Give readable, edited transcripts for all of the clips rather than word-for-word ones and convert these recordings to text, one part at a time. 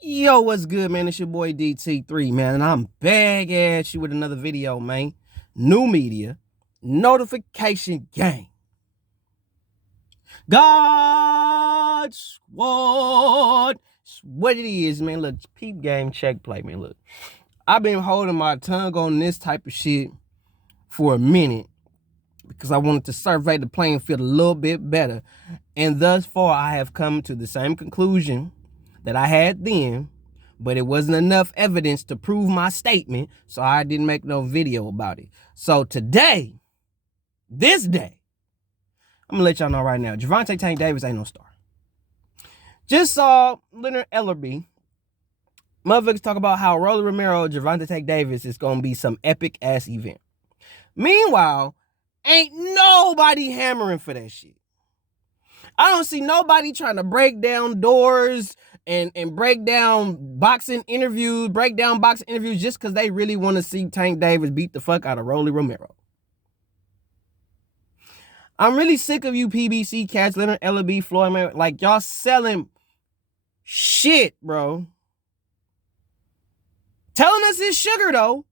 Yo, what's good, man? It's your boy DT3, man, and I'm back at you with another video, man. New media, notification gang. God Squad. It's what it is, man. Look, peep game, check play, man. Look, I've been holding my tongue on this type of shit for a minute because I wanted to survey the playing field a little bit better. And thus far, I have come to the same conclusion that I had then, but it wasn't enough evidence to prove my statement, so I didn't make no video about it. So today, this day, I'm gonna let y'all know right now, Gervonta Tank Davis ain't no star. Just saw Leonard Ellerby, motherfuckers talk about how Rolly Romero, Gervonta Tank Davis is gonna be some epic ass event. Meanwhile, ain't nobody hammering for that shit. I don't see nobody trying to break down doors and break down boxing interviews just because they really want to see Tank Davis beat the fuck out of Rolly Romero. I'm really sick of you PBC cats, Leonard Ellerby, Floyd Mayweather. Like, y'all selling shit, bro. Telling us it's sugar, though.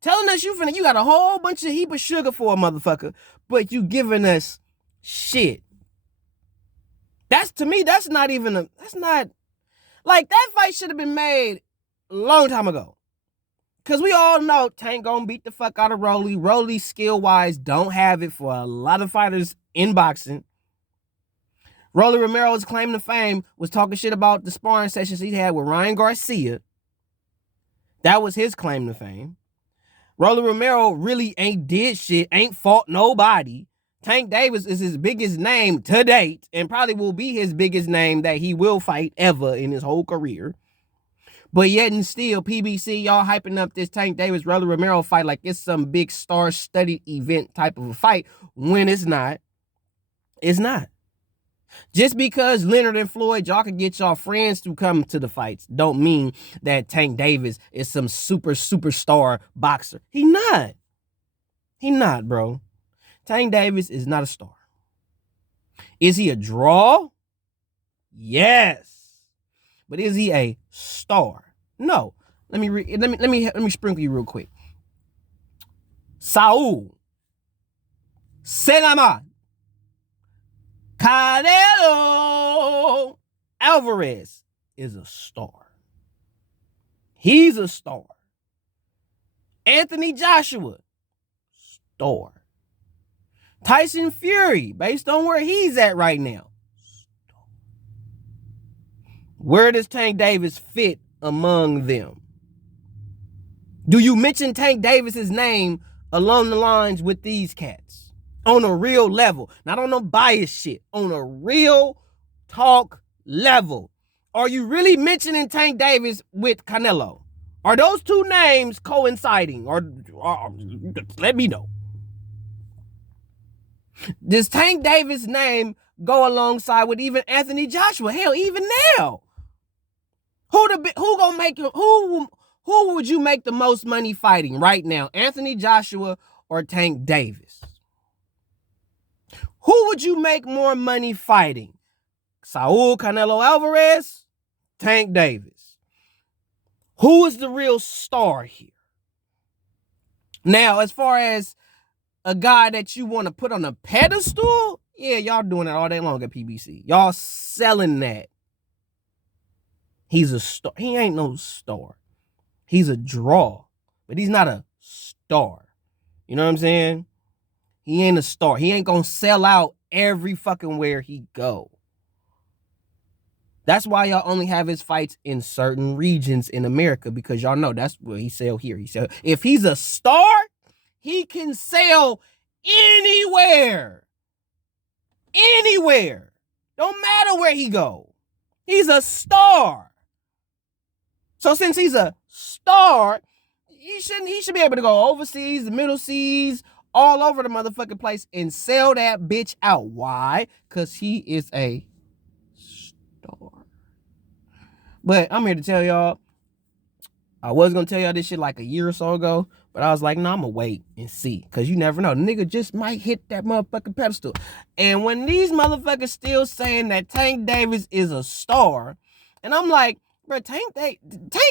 Telling us you got a whole bunch of heap of sugar for a motherfucker, but you giving us shit. To me, that's not, like, that fight should have been made a long time ago. Because we all know Tank gonna beat the fuck out of Rolly. Rolly, skill-wise, don't have it for a lot of fighters in boxing. Rolly Romero's claim to fame was talking shit about the sparring sessions he had with Ryan Garcia. That was his claim to fame. Rolly Romero really ain't did shit, ain't fought nobody. Tank Davis is his biggest name to date and probably will be his biggest name that he will fight ever in his whole career. But yet and still, PBC, y'all hyping up this Tank Davis Rolly Romero fight like it's some big star-studded event type of a fight when it's not. It's not. Just because Leonard and Floyd, y'all can get y'all friends to come to the fights, don't mean that Tank Davis is some superstar boxer. He not. He not, bro. Tank Davis is not a star. Is he a draw? Yes. But is he a star? No. Let me sprinkle you real quick. Saul Selaman Canelo Alvarez is a star. He's a star. Anthony Joshua, star. Tyson Fury, based on where he's at right now. Where does Tank Davis fit among them? Do you mention Tank Davis's name along the lines with these cats? On a real level. Not on no bias shit. On a real talk level. Are you really mentioning Tank Davis with Canelo? Are those two names coinciding? Or let me know. Does Tank Davis' name go alongside with even Anthony Joshua? Hell, even now. Who would you make the most money fighting right now? Anthony Joshua or Tank Davis? Who would you make more money fighting? Saul Canelo Alvarez? Tank Davis? Who is the real star here? Now, as far as a guy that you want to put on a pedestal, yeah, y'all doing it all day long at PBC. Y'all selling that. He's a star. He ain't no star. He's a draw, but he's not a star. You know what I'm saying? He ain't a star. He ain't gonna sell out every fucking where he go. That's why y'all only have his fights in certain regions in America, because y'all know that's where he sell here. If he's a star, he can sell anywhere. Anywhere. Don't matter where he go. He's a star. So since he's a star, he should be able to go overseas, the middle seas, all over the motherfucking place and sell that bitch out. Why? Because he is a star. But I'm here to tell y'all, I was going to tell y'all this shit like a year or so ago, but I was like, no, I'm going to wait and see. Because you never know. The nigga just might hit that motherfucking pedestal. And when these motherfuckers still saying that Tank Davis is a star, and I'm like, Bro, Tank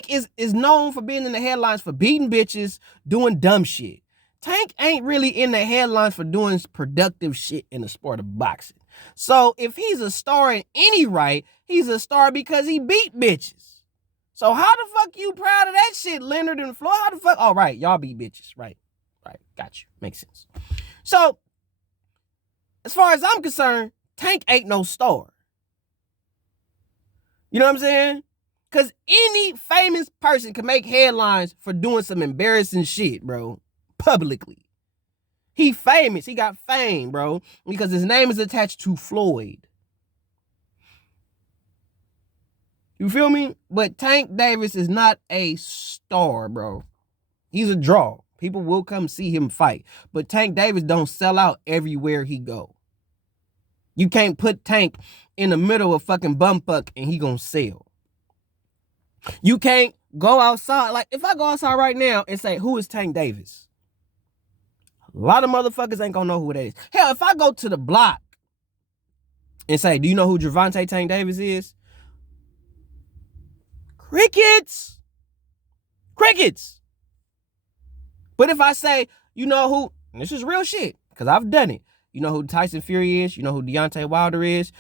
is known for being in the headlines for beating bitches, doing dumb shit. Tank ain't really in the headlines for doing productive shit in the sport of boxing. So if he's a star in any right, he's a star because he beat bitches. So how the fuck you proud of that shit, Leonard and Floyd? How the fuck? Oh, right, y'all beat bitches. Right, got you. Makes sense. So as far as I'm concerned, Tank ain't no star. You know what I'm saying? Because any famous person can make headlines for doing some embarrassing shit, bro, publicly. He famous. He got fame, bro, because his name is attached to Floyd. You feel me? But Tank Davis is not a star, bro. He's a draw. People will come see him fight. But Tank Davis don't sell out everywhere he go. You can't put Tank in the middle of fucking bumfuck and he gonna sell. You can't go outside. Like, if I go outside right now and say, who is Tank Davis? A lot of motherfuckers ain't gonna know who that is. Hell, if I go to the block and say, do you know who Gervonta Tank Davis is? Crickets. But if I say, you know who, and this is real shit, because I've done it. You know who Tyson Fury is? You know who Deontay Wilder is?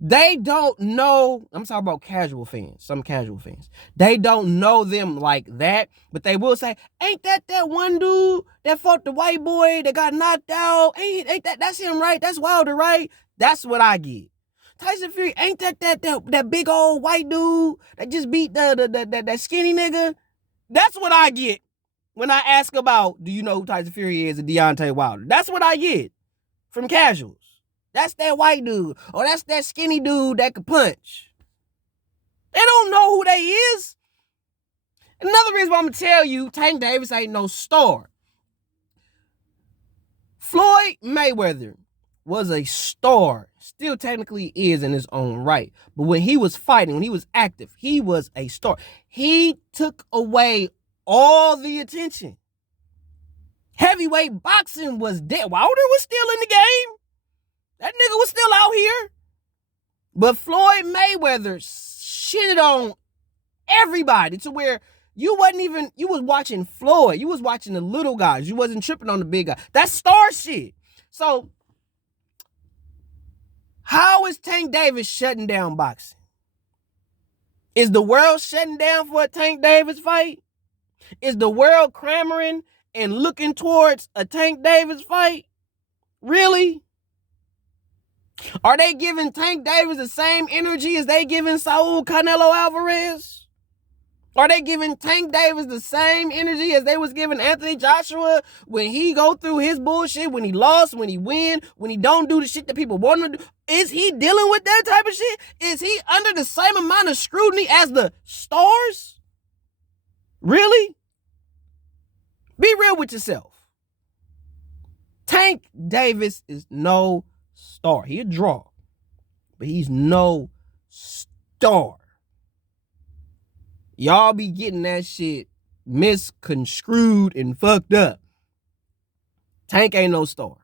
They don't know. I'm talking about casual fans. Some casual fans. They don't know them like that, but they will say, ain't that one dude that fought the white boy that got knocked out? Ain't that's him, right? That's Wilder, right? That's what I get. Tyson Fury, ain't that big old white dude that just beat that skinny nigga? That's what I get when I ask about, do you know who Tyson Fury is and Deontay Wilder? That's what I get from casuals. That's that white dude. Or that's that skinny dude that could punch. They don't know who they is. Another reason why I'm going to tell you, Tank Davis ain't no star. Floyd Mayweather was a star. Still technically is in his own right. But when he was fighting, when he was active, he was a star. He took away all the attention. Heavyweight boxing was dead. Wilder was still in the game. That nigga was still out here. But Floyd Mayweather shitted on everybody to where you was watching Floyd. You was watching the little guys. You wasn't tripping on the big guy. That's star shit. So, how is Tank Davis shutting down boxing? Is the world shutting down for a Tank Davis fight? Is the world clamoring and looking towards a Tank Davis fight? Really? Are they giving Tank Davis the same energy as they giving Saul Canelo Alvarez? Are they giving Tank Davis the same energy as they was giving Anthony Joshua when he go through his bullshit, when he lost, when he win, when he don't do the shit that people want him to do? Is he dealing with that type of shit? Is he under the same amount of scrutiny as the stars? Really? Be real with yourself. Tank Davis is no star. He a draw, but he's no star. Y'all be getting that shit misconstrued and fucked up. Tank ain't no star.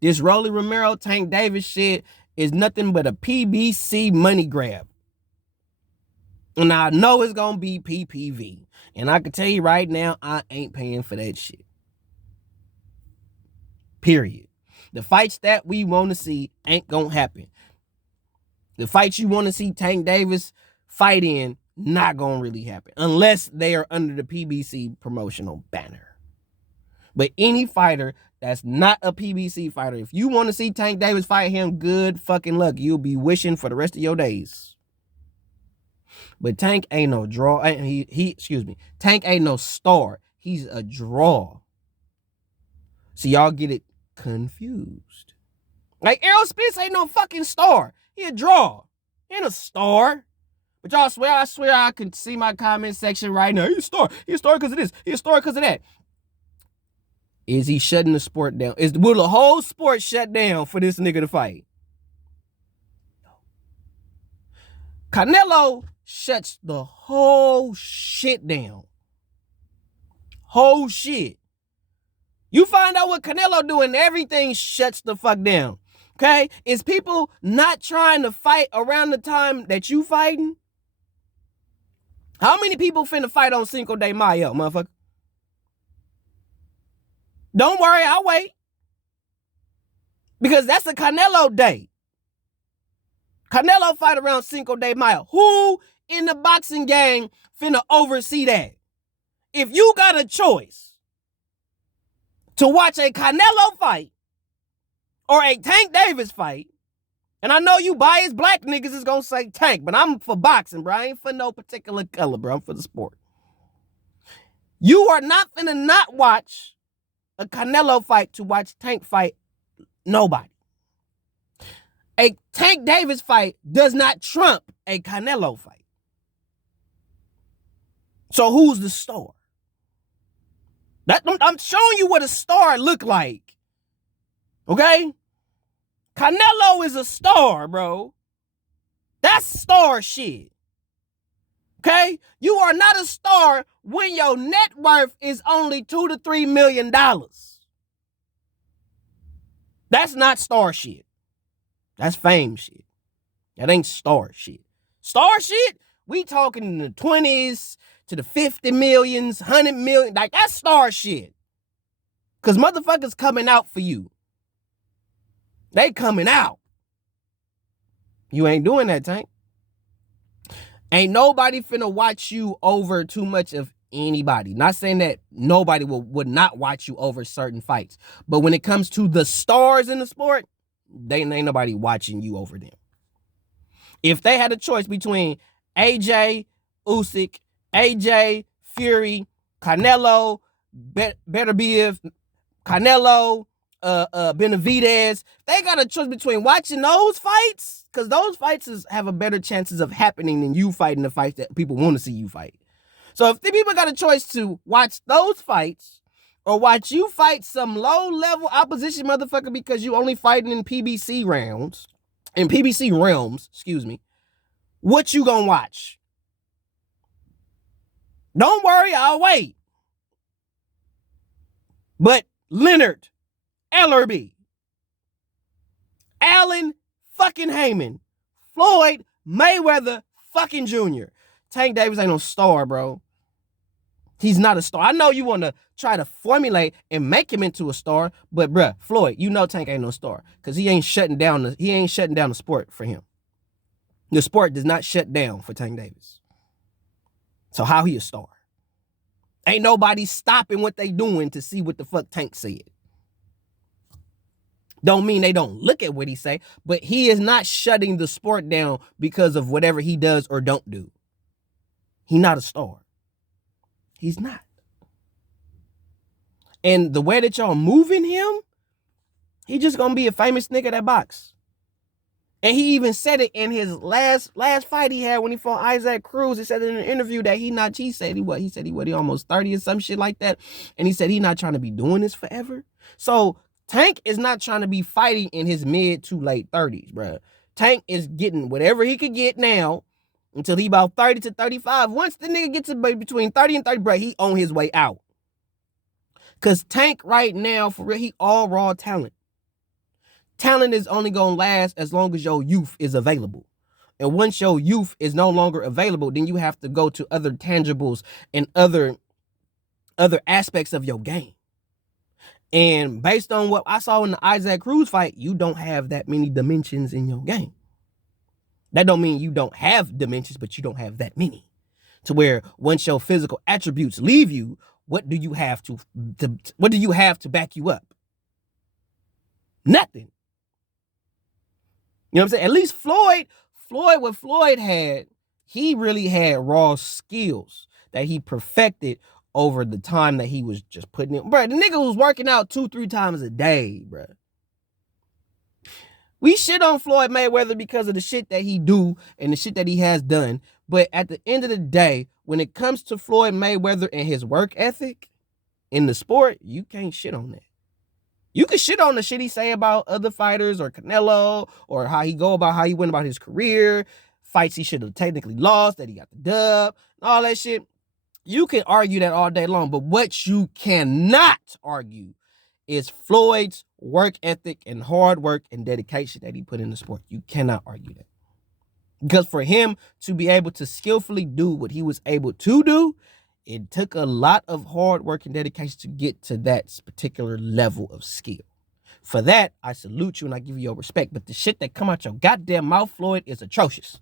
This Rolly Romero, Tank Davis shit is nothing but a PBC money grab. And I know it's gonna be PPV. And I can tell you right now, I ain't paying for that shit. Period. The fights that we want to see ain't gonna happen. The fights you want to see Tank Davis fight in, not gonna really happen. Unless they are under the PBC promotional banner. But any fighter that's not a PBC fighter, if you want to see Tank Davis fight him, good fucking luck. You'll be wishing for the rest of your days. But Tank ain't no draw. Tank ain't no star. He's a draw. So y'all get it confused. Like Errol Spence ain't no fucking star. He a draw. He ain't a star. But y'all I swear I can see my comment section right now. He's a star. He's a star because of this. He's a star because of that. Is he shutting the sport down? Will the whole sport shut down for this nigga to fight? Canelo shuts the whole shit down. Whole shit. You find out what Canelo doing, everything shuts the fuck down. Okay? Is people not trying to fight around the time that you fighting? How many people finna fight on Cinco de Mayo, motherfucker? Don't worry, I'll wait. Because that's a Canelo day. Canelo fight around Cinco de Mayo. Who in the boxing game finna oversee that? If you got a choice to watch a Canelo fight or a Tank Davis fight, and I know you biased black niggas is gonna say Tank, but I'm for boxing, bro. I ain't for no particular color, bro. I'm for the sport. You are not finna not watch a Canelo fight to watch Tank fight nobody. A Tank Davis fight does not trump a Canelo fight. So who's the star? I'm showing you what a star look like. Okay? Canelo is a star, bro. That's star shit. Okay? You are not a star when your net worth is only $2 to $3 million. That's not star shit. That's fame shit. That ain't star shit. Star shit, we talking in the 20s to the 50 millions, 100 million. Like, that's star shit. Because motherfuckers coming out for you. They coming out. You ain't doing that, Tank. Ain't nobody finna watch you over too much of anybody. Not saying that nobody would not watch you over certain fights. But when it comes to the stars in the sport, they ain't nobody watching you over them. If they had a choice between AJ, Usyk, AJ, Fury, Canelo, Beterbiev, Canelo, Benavidez, they got a choice between watching those fights, because those fights have a better chances of happening than you fighting the fights that people want to see you fight. So if the people got a choice to watch those fights or watch you fight some low-level opposition motherfucker because you only fighting in PBC realms, what you gonna watch? Don't worry, I'll wait. But Leonard, Ellerby, Allen fucking Heyman, Floyd Mayweather fucking Jr. Tank Davis ain't no star, bro. He's not a star. I know you want to try to formulate and make him into a star, but bruh, Floyd, you know Tank ain't no star because he ain't shutting down the sport for him. The sport does not shut down for Tank Davis. So how he a star? Ain't nobody stopping what they doing to see what the fuck Tank said. Don't mean they don't look at what he say, but he is not shutting the sport down because of whatever he does or don't do. He not a star. He's not. And the way that y'all moving him, he just gonna be a famous nigga that box. And he even said it in his last fight he had when he fought Isaac Cruz. He said in an interview that he almost 30 or some shit like that. And he said he not trying to be doing this forever. So Tank is not trying to be fighting in his mid to late 30s, bro. Tank is getting whatever he could get now until he about 30 to 35. Once the nigga gets to between 30 and 30, bro, he on his way out. Because Tank right now, for real, he all raw talent. Talent is only going to last as long as your youth is available. And once your youth is no longer available, then you have to go to other tangibles and other aspects of your game. And based on what I saw in the Isaac Cruz fight, you don't have that many dimensions in your game. That don't mean you don't have dimensions, but you don't have that many. To where once your physical attributes leave you, what do you have to back you up? Nothing. You know what I'm saying? At least what Floyd had, he really had raw skills that he perfected over the time that he was just putting in. Bro, the nigga was working out 2-3 times a day, bro. We shit on Floyd Mayweather because of the shit that he do and the shit that he has done. But at the end of the day, when it comes to Floyd Mayweather and his work ethic in the sport, you can't shit on that. You can shit on the shit he say about other fighters or Canelo or how he went about his career, fights he should have technically lost, that he got the dub, all that shit. You can argue that all day long, but what you cannot argue is Floyd's work ethic and hard work and dedication that he put in the sport. You cannot argue that. Because for him to be able to skillfully do what he was able to do, it took a lot of hard work and dedication to get to that particular level of skill. For that, I salute you and I give you your respect. But the shit that come out your goddamn mouth, Floyd, is atrocious.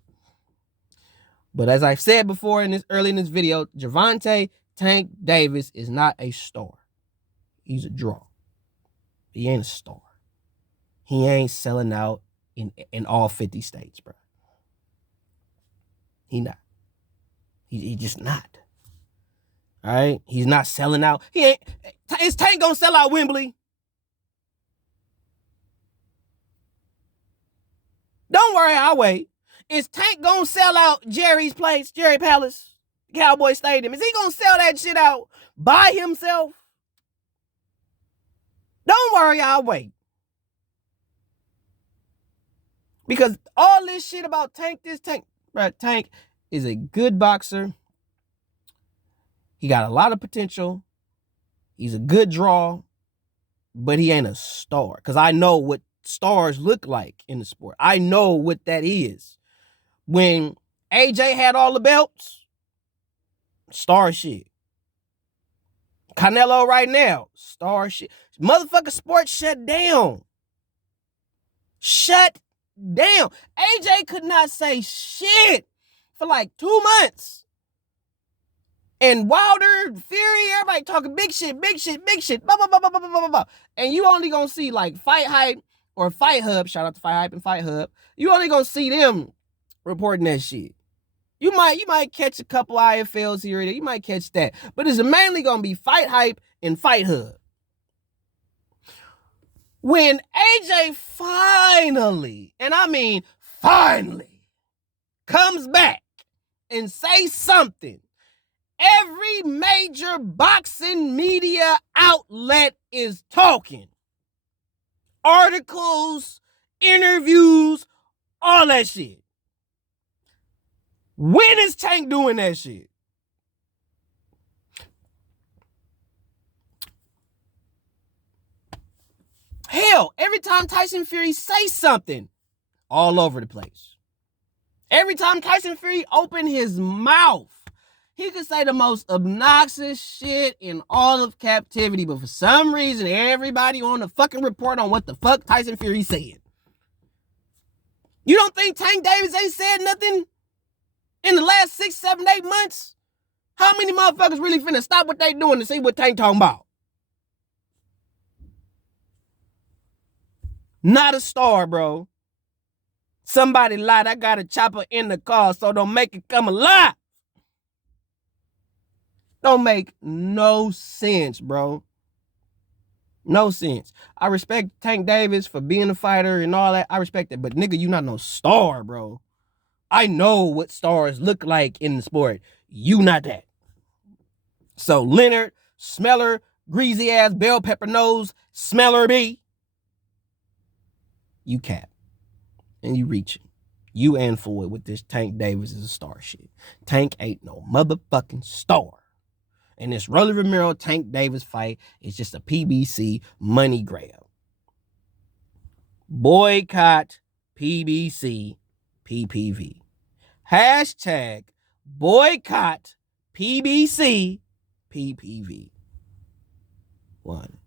But as I've said before early in this video, Gervonta Tank Davis is not a star. He's a draw. He ain't a star. He ain't selling out in all 50 states, bro. He not. He just not. All right? He's not selling out. He ain't. Is Tank gonna sell out Wembley? Don't worry, I'll wait. Is Tank gonna sell out Jerry Palace, Cowboy Stadium? Is he gonna sell that shit out by himself? Don't worry, I'll wait. Because all this shit about Tank, right? Tank is a good boxer. He got a lot of potential. He's a good draw, but he ain't a star. Because I know what stars look like in the sport. I know what that is. When AJ had all the belts, star shit. Canelo right now, star shit. Motherfucker sports shut down. Shut down. AJ could not say shit for like 2 months. And Wilder, Fury, everybody talking big shit, blah, blah, blah, blah, blah, blah, blah, blah. And you only gonna see like Fight Hype or Fight Hub, shout out to Fight Hype and Fight Hub, you only gonna see them reporting that shit. You might catch a couple IFLs here or there, you might catch that. But it's mainly gonna be Fight Hype and Fight Hub. When AJ finally, and I mean finally, comes back and says something, every major boxing media outlet is talking. Articles, interviews, all that shit. When is Tank doing that shit? Hell, every time Tyson Fury says something, all over the place. Every time Tyson Fury opened his mouth, he could say the most obnoxious shit in all of captivity, but for some reason, everybody on the fucking report on what the fuck Tyson Fury said. You don't think Tank Davis ain't said nothing in the last 6, 7, 8 months? How many motherfuckers really finna stop what they doing to see what Tank talking about? Not a star, bro. Somebody lied. I got a chopper in the car, so don't make it come alive. Don't make no sense, bro. No sense. I respect Tank Davis for being a fighter and all that. I respect it. But nigga, you not no star, bro. I know what stars look like in the sport. You not that. So Leonard, Smeller, greasy ass, bell pepper nose, Smeller B. You cap. And you reaching. You and Floyd with this Tank Davis is a star shit. Tank ain't no motherfucking star. And this Rolly Romero Tank Davis fight is just a PBC money grab. Boycott PBC PPV. Hashtag boycott PBC PPV. One.